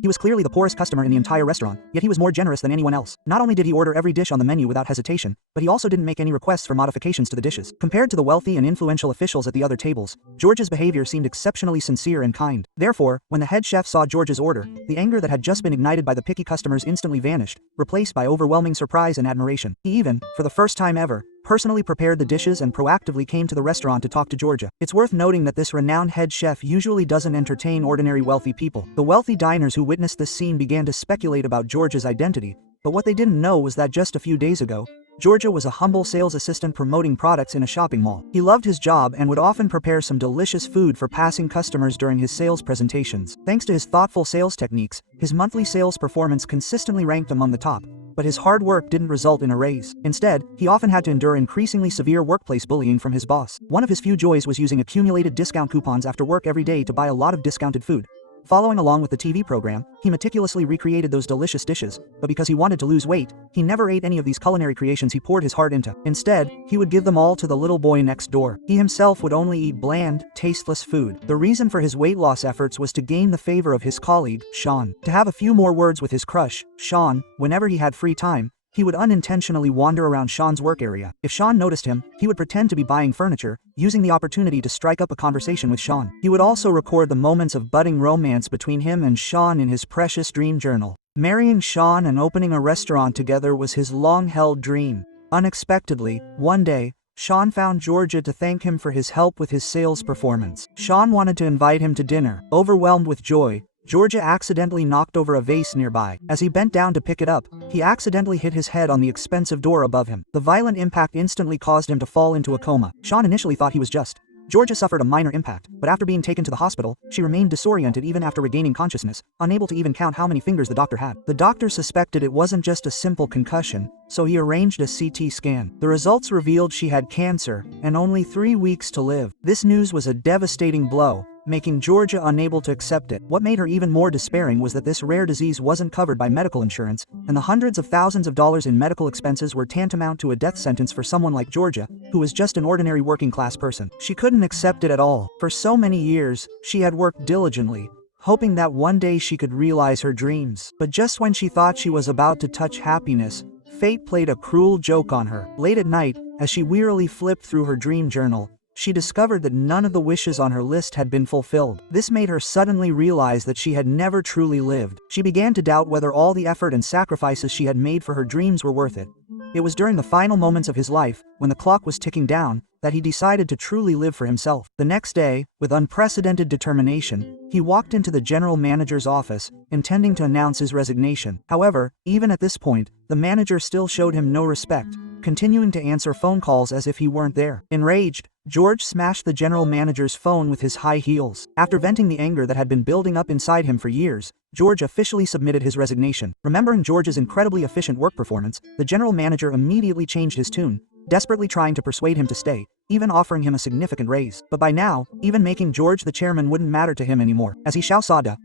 He was clearly the poorest customer in the entire restaurant, yet he was more generous than anyone else. Not only did he order every dish on the menu without hesitation, but he also didn't make any requests for modifications to the dishes. Compared to the wealthy and influential officials at the other tables, George's behavior seemed exceptionally sincere and kind. Therefore, when the head chef saw George's order, the anger that had just been ignited by the picky customers instantly vanished, replaced by overwhelming surprise and admiration. He even, for the first time ever, personally prepared the dishes and proactively came to the restaurant to talk to Georgia. It's worth noting that this renowned head chef usually doesn't entertain ordinary wealthy people. The wealthy diners who witnessed this scene began to speculate about Georgia's identity, but what they didn't know was that just a few days ago, Georgia was a humble sales assistant promoting products in a shopping mall. He loved his job and would often prepare some delicious food for passing customers during his sales presentations. Thanks to his thoughtful sales techniques, his monthly sales performance consistently ranked among the top. But his hard work didn't result in a raise. Instead, he often had to endure increasingly severe workplace bullying from his boss. One of his few joys was using accumulated discount coupons after work every day to buy a lot of discounted food. Following along with the TV program, he meticulously recreated those delicious dishes, but because he wanted to lose weight, he never ate any of these culinary creations he poured his heart into. Instead, he would give them all to the little boy next door. He himself would only eat bland, tasteless food. The reason for his weight loss efforts was to gain the favor of his colleague, Sean. To have a few more words with his crush, Sean, whenever he had free time, he would unintentionally wander around Sean's work area. If Sean noticed him, he would pretend to be buying furniture, using the opportunity to strike up a conversation with Sean. He would also record the moments of budding romance between him and Sean in his precious dream journal. Marrying Sean and opening a restaurant together was his long-held dream. Unexpectedly, one day, Sean found Georgia to thank him for his help with his sales performance. Sean wanted to invite him to dinner. Overwhelmed with joy, Georgia accidentally knocked over a vase nearby. As he bent down to pick it up, he accidentally hit his head on the expensive door above him. The violent impact instantly caused him to fall into a coma. Sean initially thought he was just. Georgia suffered a minor impact, but after being taken to the hospital, she remained disoriented even after regaining consciousness, unable to even count how many fingers the doctor had. The doctor suspected it wasn't just a simple concussion, so he arranged a CT scan. The results revealed she had cancer, and only 3 weeks to live. This news was a devastating blow, making Georgia unable to accept it. What made her even more despairing was that this rare disease wasn't covered by medical insurance, and the hundreds of thousands of dollars in medical expenses were tantamount to a death sentence for someone like Georgia, who was just an ordinary working-class person. She couldn't accept it at all. For so many years, she had worked diligently, hoping that one day she could realize her dreams. But just when she thought she was about to touch happiness, fate played a cruel joke on her. Late at night, as she wearily flipped through her dream journal, she discovered that none of the wishes on her list had been fulfilled. This made her suddenly realize that she had never truly lived. She began to doubt whether all the effort and sacrifices she had made for her dreams were worth it. It was during the final moments of his life, when the clock was ticking down, that he decided to truly live for himself. The next day, with unprecedented determination, he walked into the general manager's office, intending to announce his resignation. However, even at this point, the manager still showed him no respect, continuing to answer phone calls as if he weren't there. Enraged, George smashed the general manager's phone with his high heels. After venting the anger that had been building up inside him for years, George officially submitted his resignation. Remembering George's incredibly efficient work performance, the general manager immediately changed his tune, desperately trying to persuade him to stay, even offering him a significant raise. But by now, even making George the chairman wouldn't matter to him anymore. As he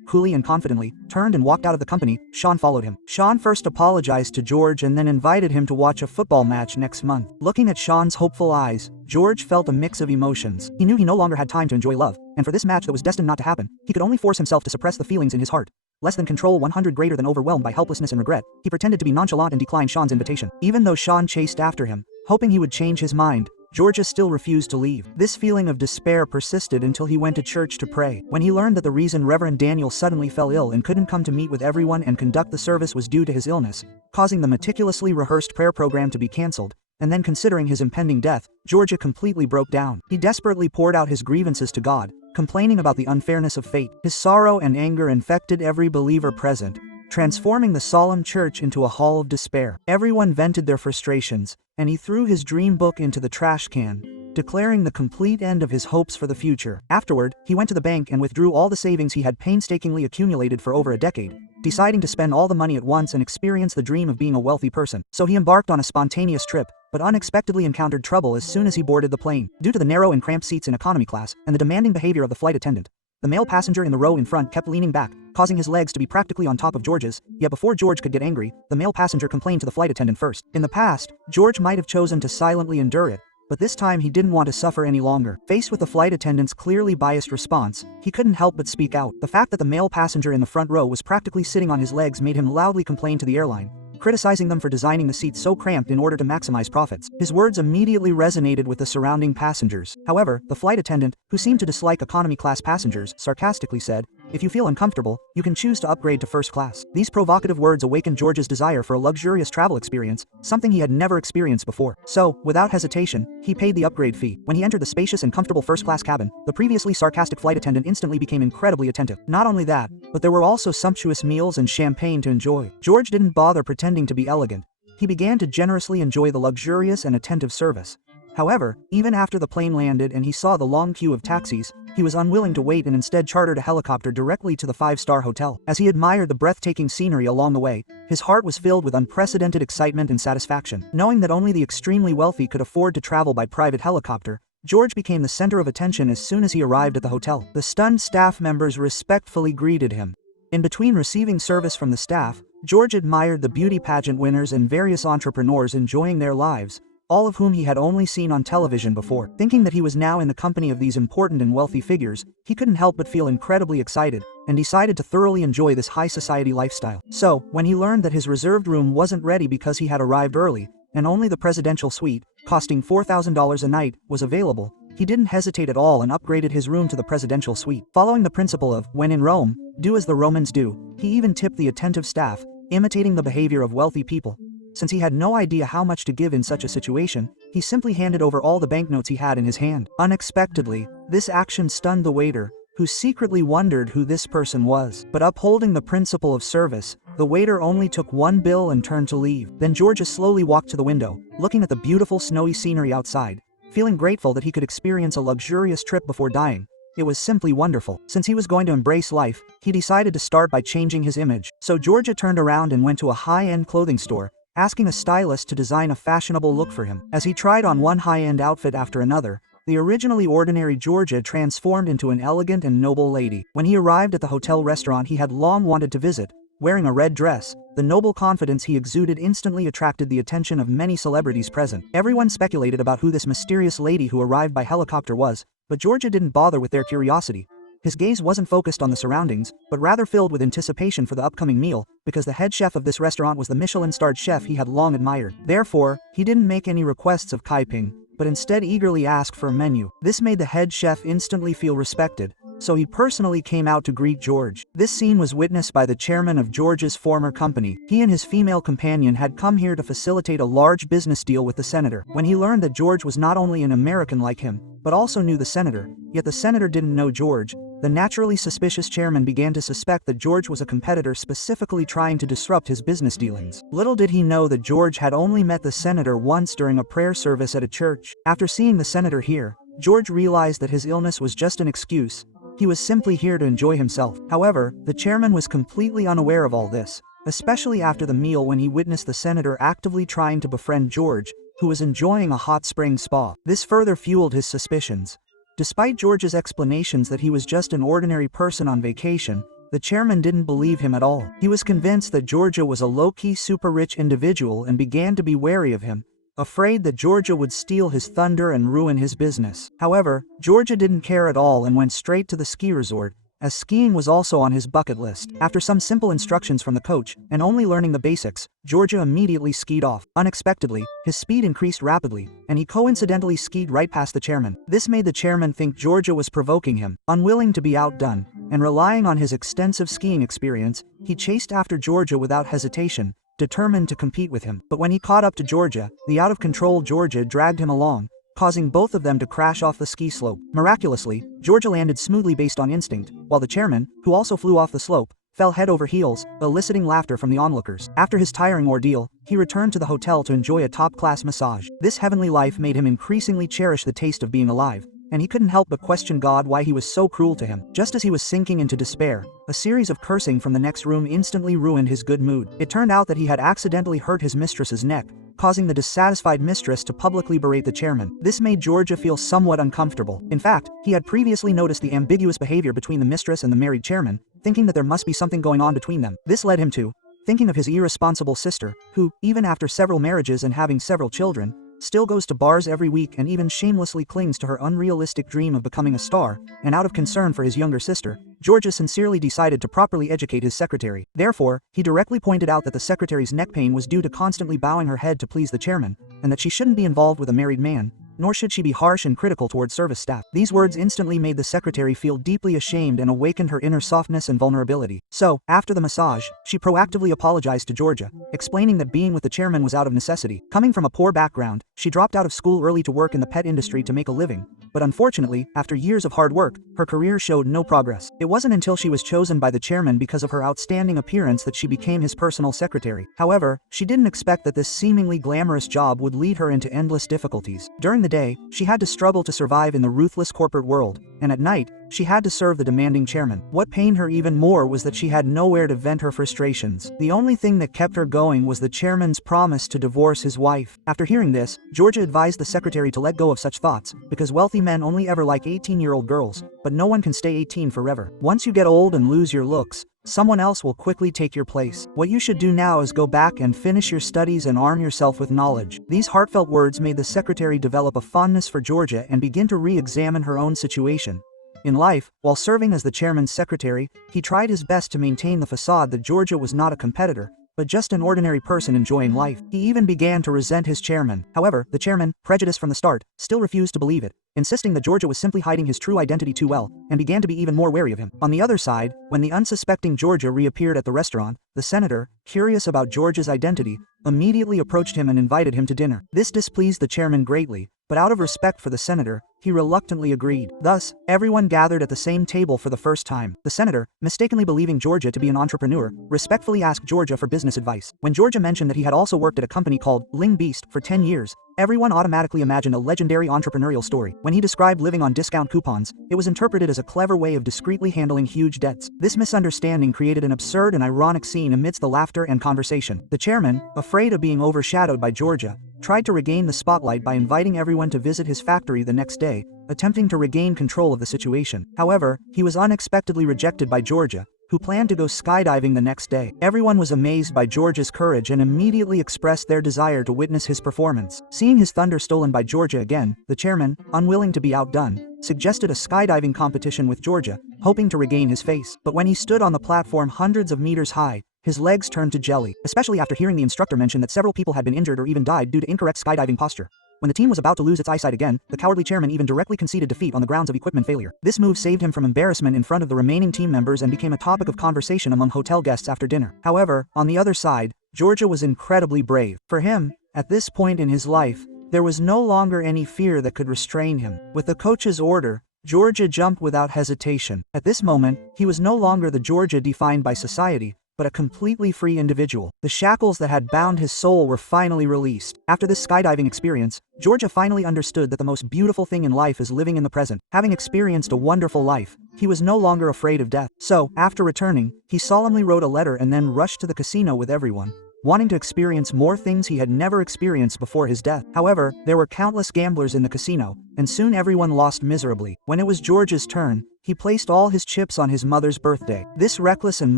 coolly and confidently, turned and walked out of the company, Sean followed him. Sean first apologized to George and then invited him to watch a football match next month. Looking at Sean's hopeful eyes, George felt a mix of emotions. He knew he no longer had time to enjoy love, and for this match that was destined not to happen, he could only force himself to suppress the feelings in his heart. Less than control 100 greater than overwhelmed by helplessness and regret, he pretended to be nonchalant and declined Sean's invitation. Even though Sean chased after him, hoping he would change his mind, Georgia still refused to leave. This feeling of despair persisted until he went to church to pray. When he learned that the reason Reverend Daniel suddenly fell ill and couldn't come to meet with everyone and conduct the service was due to his illness, causing the meticulously rehearsed prayer program to be cancelled, and then considering his impending death, Georgia completely broke down. He desperately poured out his grievances to God, complaining about the unfairness of fate. His sorrow and anger infected every believer present, transforming the solemn church into a hall of despair. Everyone vented their frustrations, and he threw his dream book into the trash can, declaring the complete end of his hopes for the future. Afterward, he went to the bank and withdrew all the savings he had painstakingly accumulated for over a decade, deciding to spend all the money at once and experience the dream of being a wealthy person. So he embarked on a spontaneous trip, but unexpectedly encountered trouble as soon as he boarded the plane. Due to the narrow and cramped seats in economy class and the demanding behavior of the flight attendant, the male passenger in the row in front kept leaning back, causing his legs to be practically on top of George's, yet before George could get angry, the male passenger complained to the flight attendant first. In the past, George might have chosen to silently endure it, but this time he didn't want to suffer any longer. Faced with the flight attendant's clearly biased response, he couldn't help but speak out. The fact that the male passenger in the front row was practically sitting on his legs made him loudly complain to the airline, criticizing them for designing the seats so cramped in order to maximize profits. His words immediately resonated with the surrounding passengers. However, the flight attendant, who seemed to dislike economy-class passengers, sarcastically said, "If you feel uncomfortable, you can choose to upgrade to first class." These provocative words awakened George's desire for a luxurious travel experience, something he had never experienced before. So, without hesitation, he paid the upgrade fee. When he entered the spacious and comfortable first-class cabin, the previously sarcastic flight attendant instantly became incredibly attentive. Not only that, but there were also sumptuous meals and champagne to enjoy. George didn't bother pretending to be elegant. He began to generously enjoy the luxurious and attentive service. However, even after the plane landed and he saw the long queue of taxis, he was unwilling to wait and instead chartered a helicopter directly to the five-star hotel. As he admired the breathtaking scenery along the way, his heart was filled with unprecedented excitement and satisfaction. Knowing that only the extremely wealthy could afford to travel by private helicopter, George became the center of attention as soon as he arrived at the hotel. The stunned staff members respectfully greeted him. In between receiving service from the staff, George admired the beauty pageant winners and various entrepreneurs enjoying their lives, all of whom he had only seen on television before. Thinking that he was now in the company of these important and wealthy figures, he couldn't help but feel incredibly excited, and decided to thoroughly enjoy this high society lifestyle. So, when he learned that his reserved room wasn't ready because he had arrived early, and only the presidential suite, costing $4,000 a night, was available, he didn't hesitate at all and upgraded his room to the presidential suite. Following the principle of, when in Rome, do as the Romans do, he even tipped the attentive staff, imitating the behavior of wealthy people. Since he had no idea how much to give in such a situation, he simply handed over all the banknotes he had in his hand. Unexpectedly, this action stunned the waiter, who secretly wondered who this person was. But upholding the principle of service, the waiter only took one bill and turned to leave. Then George slowly walked to the window, looking at the beautiful snowy scenery outside, feeling grateful that he could experience a luxurious trip before dying. It was simply wonderful. Since he was going to embrace life, he decided to start by changing his image. So George turned around and went to a high-end clothing store, asking a stylist to design a fashionable look for him. As he tried on one high-end outfit after another, the originally ordinary Georgia transformed into an elegant and noble lady. When he arrived at the hotel restaurant he had long wanted to visit, wearing a red dress, the noble confidence he exuded instantly attracted the attention of many celebrities present. Everyone speculated about who this mysterious lady who arrived by helicopter was, but Georgia didn't bother with their curiosity. His gaze wasn't focused on the surroundings, but rather filled with anticipation for the upcoming meal, because the head chef of this restaurant was the Michelin-starred chef he had long admired. Therefore, he didn't make any requests of Kaiping, but instead eagerly asked for a menu. This made the head chef instantly feel respected, so he personally came out to greet George. This scene was witnessed by the chairman of George's former company. He and his female companion had come here to facilitate a large business deal with the senator. When he learned that George was not only an American like him, but also knew the senator, yet the senator didn't know George, the naturally suspicious chairman began to suspect that George was a competitor specifically trying to disrupt his business dealings. Little did he know that George had only met the senator once during a prayer service at a church. After seeing the senator here, George realized that his illness was just an excuse. He was simply here to enjoy himself. However, the chairman was completely unaware of all this, especially after the meal when he witnessed the senator actively trying to befriend George, who was enjoying a hot spring spa. This further fueled his suspicions. Despite George's explanations that he was just an ordinary person on vacation, the chairman didn't believe him at all. He was convinced that Georgia was a low-key super-rich individual and began to be wary of him, afraid that Georgia would steal his thunder and ruin his business. However, Georgia didn't care at all and went straight to the ski resort, as skiing was also on his bucket list. After some simple instructions from the coach, and only learning the basics, Georgia immediately skied off. Unexpectedly, his speed increased rapidly, and he coincidentally skied right past the chairman. This made the chairman think Georgia was provoking him. Unwilling to be outdone, and relying on his extensive skiing experience, he chased after Georgia without hesitation, determined to compete with him. But when he caught up to Georgia, the out-of-control Georgia dragged him along, causing both of them to crash off the ski slope. Miraculously, Georgia landed smoothly based on instinct, while the chairman, who also flew off the slope, fell head over heels, eliciting laughter from the onlookers. After his tiring ordeal, he returned to the hotel to enjoy a top-class massage. This heavenly life made him increasingly cherish the taste of being alive, and he couldn't help but question God why he was so cruel to him. Just as he was sinking into despair, a series of cursing from the next room instantly ruined his good mood. It turned out that he had accidentally hurt his mistress's neck, causing the dissatisfied mistress to publicly berate the chairman. This made Georgia feel somewhat uncomfortable. In fact, he had previously noticed the ambiguous behavior between the mistress and the married chairman, thinking that there must be something going on between them. This led him to thinking of his irresponsible sister, who, even after several marriages and having several children, still goes to bars every week and even shamelessly clings to her unrealistic dream of becoming a star, and out of concern for his younger sister, George sincerely decided to properly educate his secretary. Therefore, he directly pointed out that the secretary's neck pain was due to constantly bowing her head to please the chairman, and that she shouldn't be involved with a married man, nor should she be harsh and critical towards service staff. These words instantly made the secretary feel deeply ashamed and awakened her inner softness and vulnerability. So, after the massage, she proactively apologized to Georgia, explaining that being with the chairman was out of necessity. Coming from a poor background, she dropped out of school early to work in the pet industry to make a living. But unfortunately, after years of hard work, her career showed no progress. It wasn't until she was chosen by the chairman because of her outstanding appearance that she became his personal secretary. However, she didn't expect that this seemingly glamorous job would lead her into endless difficulties. During the day, she had to struggle to survive in the ruthless corporate world, and at night, she had to serve the demanding chairman. What pained her even more was that she had nowhere to vent her frustrations. The only thing that kept her going was the chairman's promise to divorce his wife. After hearing this, Georgia advised the secretary to let go of such thoughts, because wealthy men only ever like 18-year-old girls, but no one can stay 18 forever. Once you get old and lose your looks, someone else will quickly take your place. What you should do now is go back and finish your studies and arm yourself with knowledge. These heartfelt words made the secretary develop a fondness for Georgia and begin to re-examine her own situation. In life, while serving as the chairman's secretary, he tried his best to maintain the facade that Georgia was not a competitor, but just an ordinary person enjoying life. He even began to resent his chairman. However, the chairman, prejudiced from the start, still refused to believe it, insisting that Georgia was simply hiding his true identity too well, and began to be even more wary of him. On the other side, when the unsuspecting Georgia reappeared at the restaurant, the senator, curious about Georgia's identity, immediately approached him and invited him to dinner. This displeased the chairman greatly, but out of respect for the senator, he reluctantly agreed. Thus, everyone gathered at the same table for the first time. The senator, mistakenly believing Georgia to be an entrepreneur, respectfully asked Georgia for business advice. When Georgia mentioned that he had also worked at a company called Ling Beast for 10 years, everyone automatically imagined a legendary entrepreneurial story. When he described living on discount coupons, it was interpreted as a clever way of discreetly handling huge debts. This misunderstanding created an absurd and ironic scene amidst the laughter and conversation. The chairman, afraid of being overshadowed by Georgia, tried to regain the spotlight by inviting everyone to visit his factory the next day, attempting to regain control of the situation. However, he was unexpectedly rejected by Georgia, who planned to go skydiving the next day. Everyone was amazed by Georgia's courage and immediately expressed their desire to witness his performance. Seeing his thunder stolen by Georgia again, the chairman, unwilling to be outdone, suggested a skydiving competition with Georgia, hoping to regain his face. But when he stood on the platform hundreds of meters high, his legs turned to jelly, especially after hearing the instructor mention that several people had been injured or even died due to incorrect skydiving posture. When the team was about to lose its eyesight again, the cowardly chairman even directly conceded defeat on the grounds of equipment failure. This move saved him from embarrassment in front of the remaining team members and became a topic of conversation among hotel guests after dinner. However, on the other side, Georgia was incredibly brave. For him, at this point in his life, there was no longer any fear that could restrain him. With the coach's order, Georgia jumped without hesitation. At this moment, he was no longer the Georgia defined by society, but a completely free individual. The shackles that had bound his soul were finally released. After this skydiving experience, Georgia finally understood that the most beautiful thing in life is living in the present. Having experienced a wonderful life, he was no longer afraid of death. So, after returning, he solemnly wrote a letter and then rushed to the casino with everyone, wanting to experience more things he had never experienced before his death. However, there were countless gamblers in the casino, and soon everyone lost miserably. When it was George's turn, he placed all his chips on his mother's birthday. This reckless and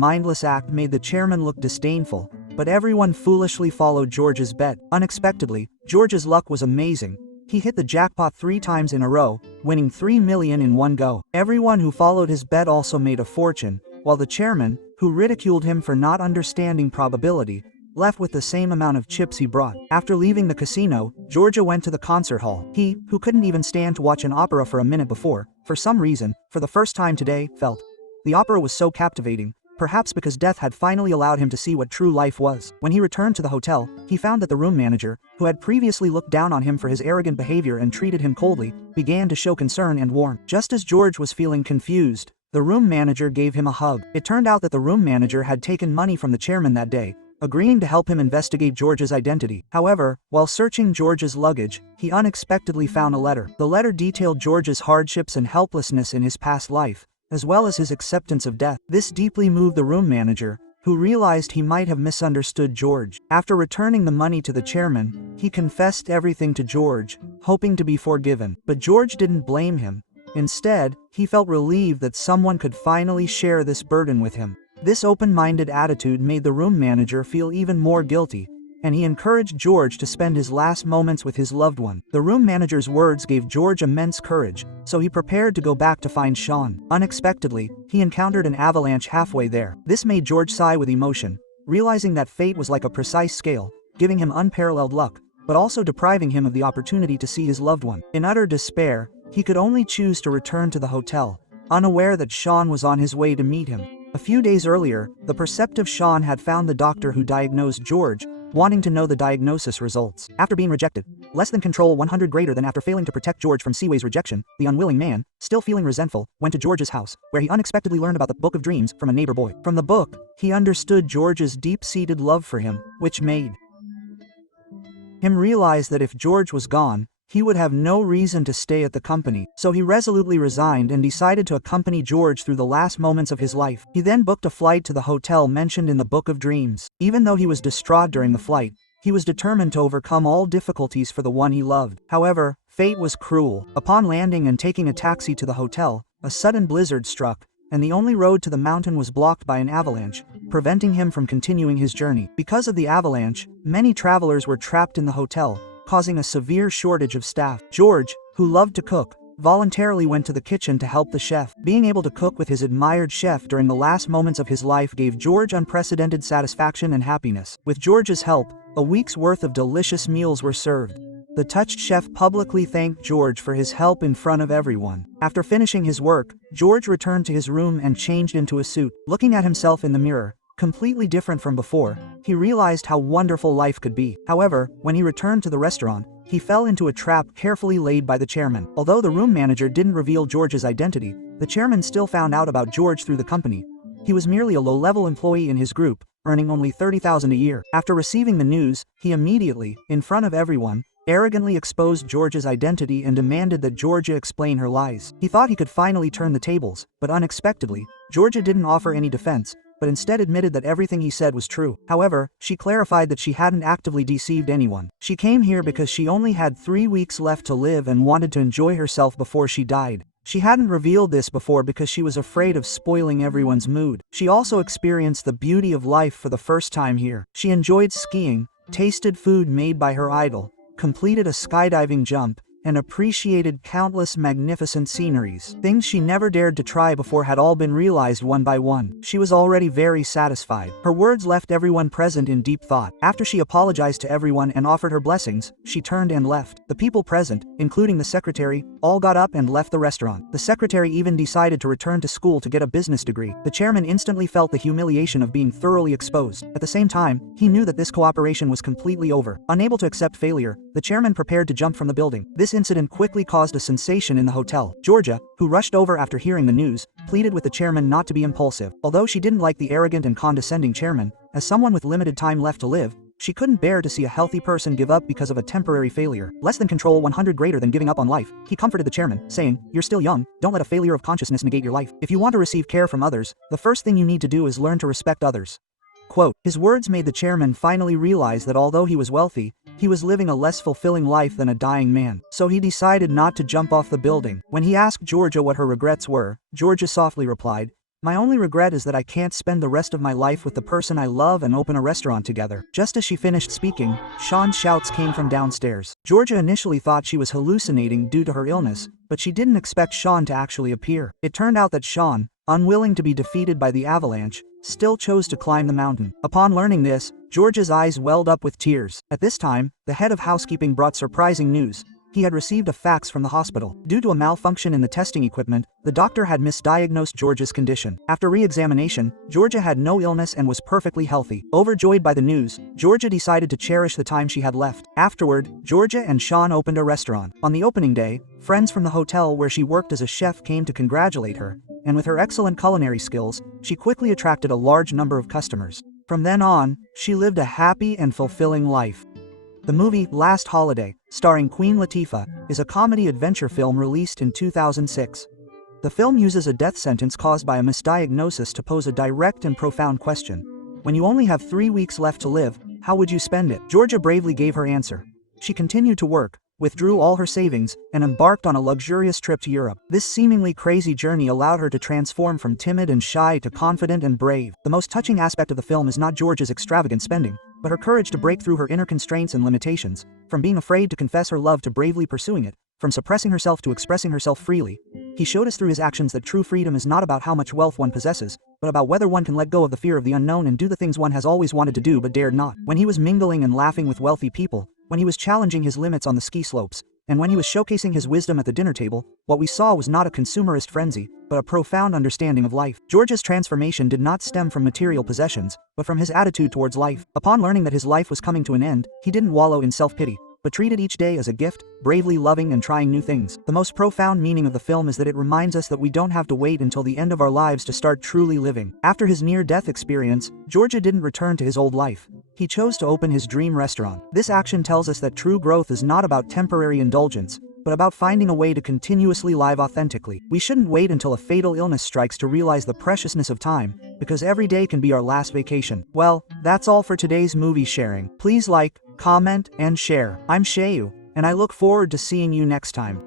mindless act made the chairman look disdainful, but everyone foolishly followed George's bet. Unexpectedly, George's luck was amazing. He hit the jackpot 3 times in a row, winning $3 million in one go. Everyone who followed his bet also made a fortune, while the chairman, who ridiculed him for not understanding probability, left with the same amount of chips he brought. After leaving the casino, Georgia went to the concert hall. He, who couldn't even stand to watch an opera for a minute before, for some reason, for the first time today, felt the opera was so captivating, perhaps because death had finally allowed him to see what true life was. When he returned to the hotel, he found that the room manager, who had previously looked down on him for his arrogant behavior and treated him coldly, began to show concern and warmth. Just as George was feeling confused, the room manager gave him a hug. It turned out that the room manager had taken money from the chairman that day, agreeing to help him investigate George's identity. However, while searching George's luggage, he unexpectedly found a letter. The letter detailed George's hardships and helplessness in his past life, as well as his acceptance of death. This deeply moved the room manager, who realized he might have misunderstood George. After returning the money to the chairman, he confessed everything to George, hoping to be forgiven. But George didn't blame him. Instead, he felt relieved that someone could finally share this burden with him. This open-minded attitude made the room manager feel even more guilty, and he encouraged George to spend his last moments with his loved one. The room manager's words gave George immense courage, so he prepared to go back to find Sean. Unexpectedly, he encountered an avalanche halfway there. This made George sigh with emotion, realizing that fate was like a precise scale, giving him unparalleled luck, but also depriving him of the opportunity to see his loved one. In utter despair, he could only choose to return to the hotel, unaware that Sean was on his way to meet him. A few days earlier, the perceptive Sean had found the doctor who diagnosed George, wanting to know the diagnosis results. After being rejected, less than control 100 greater than after failing to protect George from Seaway's rejection, the unwilling man, still feeling resentful, went to George's house, where he unexpectedly learned about the Book of Dreams from a neighbor boy. From the book, he understood George's deep-seated love for him, which made him realize that if George was gone, he would have no reason to stay at the company, so he resolutely resigned and decided to accompany George through the last moments of his life. He then booked a flight to the hotel mentioned in the Book of Dreams. Even though he was distraught during the flight, he was determined to overcome all difficulties for the one he loved. However, fate was cruel. Upon landing and taking a taxi to the hotel, a sudden blizzard struck, and the only road to the mountain was blocked by an avalanche, preventing him from continuing his journey. Because of the avalanche, many travelers were trapped in the hotel, causing a severe shortage of staff. George, who loved to cook, voluntarily went to the kitchen to help the chef. Being able to cook with his admired chef during the last moments of his life gave George unprecedented satisfaction and happiness. With George's help, a week's worth of delicious meals were served. The touched chef publicly thanked George for his help in front of everyone. After finishing his work, George returned to his room and changed into a suit. Looking at himself in the mirror, completely different from before, he realized how wonderful life could be. However, when he returned to the restaurant, he fell into a trap carefully laid by the chairman. Although the room manager didn't reveal George's identity, the chairman still found out about George through the company. He was merely a low-level employee in his group, earning only $30,000 a year. After receiving the news, he immediately, in front of everyone, arrogantly exposed George's identity and demanded that Georgia explain her lies. He thought he could finally turn the tables, but unexpectedly, Georgia didn't offer any defense, but instead admitted that everything he said was true. However, she clarified that she hadn't actively deceived anyone. She came here because she only had 3 weeks left to live and wanted to enjoy herself before she died. She hadn't revealed this before because she was afraid of spoiling everyone's mood. She also experienced the beauty of life for the first time here. She enjoyed skiing, tasted food made by her idol, completed a skydiving jump, and appreciated countless magnificent sceneries. Things she never dared to try before had all been realized one by one. She was already very satisfied. Her words left everyone present in deep thought. After she apologized to everyone and offered her blessings, she turned and left. The people present, including the secretary, all got up and left the restaurant. The secretary even decided to return to school to get a business degree. The chairman instantly felt the humiliation of being thoroughly exposed. At the same time, he knew that this cooperation was completely over. Unable to accept failure, the chairman prepared to jump from the building. This incident quickly caused a sensation in the hotel. Georgia, who rushed over after hearing the news, pleaded with the chairman not to be impulsive. Although she didn't like the arrogant and condescending chairman, as someone with limited time left to live, she couldn't bear to see a healthy person give up because of a temporary failure. Less than control 100 greater than giving up on life, he comforted the chairman, saying, "You're still young, don't let a failure of consciousness negate your life. If you want to receive care from others, the first thing you need to do is learn to respect others." Quote. His words made the chairman finally realize that although he was wealthy, he was living a less fulfilling life than a dying man. So he decided not to jump off the building. When he asked Georgia what her regrets were, Georgia softly replied, "My only regret is that I can't spend the rest of my life with the person I love and open a restaurant together." Just as she finished speaking, Sean's shouts came from downstairs. Georgia initially thought she was hallucinating due to her illness, but she didn't expect Sean to actually appear. It turned out that Sean, unwilling to be defeated by the avalanche, still chose to climb the mountain. Upon learning this, George's eyes welled up with tears. At this time, the head of housekeeping brought surprising news. He had received a fax from the hospital. Due to a malfunction in the testing equipment, the doctor had misdiagnosed George's condition. After re-examination, Georgia had no illness and was perfectly healthy. Overjoyed by the news, Georgia decided to cherish the time she had left. Afterward, Georgia and Sean opened a restaurant. On the opening day, friends from the hotel where she worked as a chef came to congratulate her, and with her excellent culinary skills, she quickly attracted a large number of customers. From then on, she lived a happy and fulfilling life. The movie Last Holiday, starring Queen Latifah, is a comedy-adventure film released in 2006. The film uses a death sentence caused by a misdiagnosis to pose a direct and profound question. When you only have 3 weeks left to live, how would you spend it? Georgia bravely gave her answer. She continued to work, withdrew all her savings, and embarked on a luxurious trip to Europe. This seemingly crazy journey allowed her to transform from timid and shy to confident and brave. The most touching aspect of the film is not George's extravagant spending, but her courage to break through her inner constraints and limitations, from being afraid to confess her love to bravely pursuing it, from suppressing herself to expressing herself freely. He showed us through his actions that true freedom is not about how much wealth one possesses, but about whether one can let go of the fear of the unknown and do the things one has always wanted to do but dared not. When he was mingling and laughing with wealthy people, when he was challenging his limits on the ski slopes, and when he was showcasing his wisdom at the dinner table, what we saw was not a consumerist frenzy, but a profound understanding of life. George's transformation did not stem from material possessions, but from his attitude towards life. Upon learning that his life was coming to an end, he didn't wallow in self-pity, but treated each day as a gift, bravely loving and trying new things. The most profound meaning of the film is that it reminds us that we don't have to wait until the end of our lives to start truly living. After his near-death experience, Georgia didn't return to his old life. He chose to open his dream restaurant. This action tells us that true growth is not about temporary indulgence, but about finding a way to continuously live authentically. We shouldn't wait until a fatal illness strikes to realize the preciousness of time, because every day can be our last vacation. Well, that's all for today's movie sharing. Please like, comment, and share. I'm Shayu, and I look forward to seeing you next time.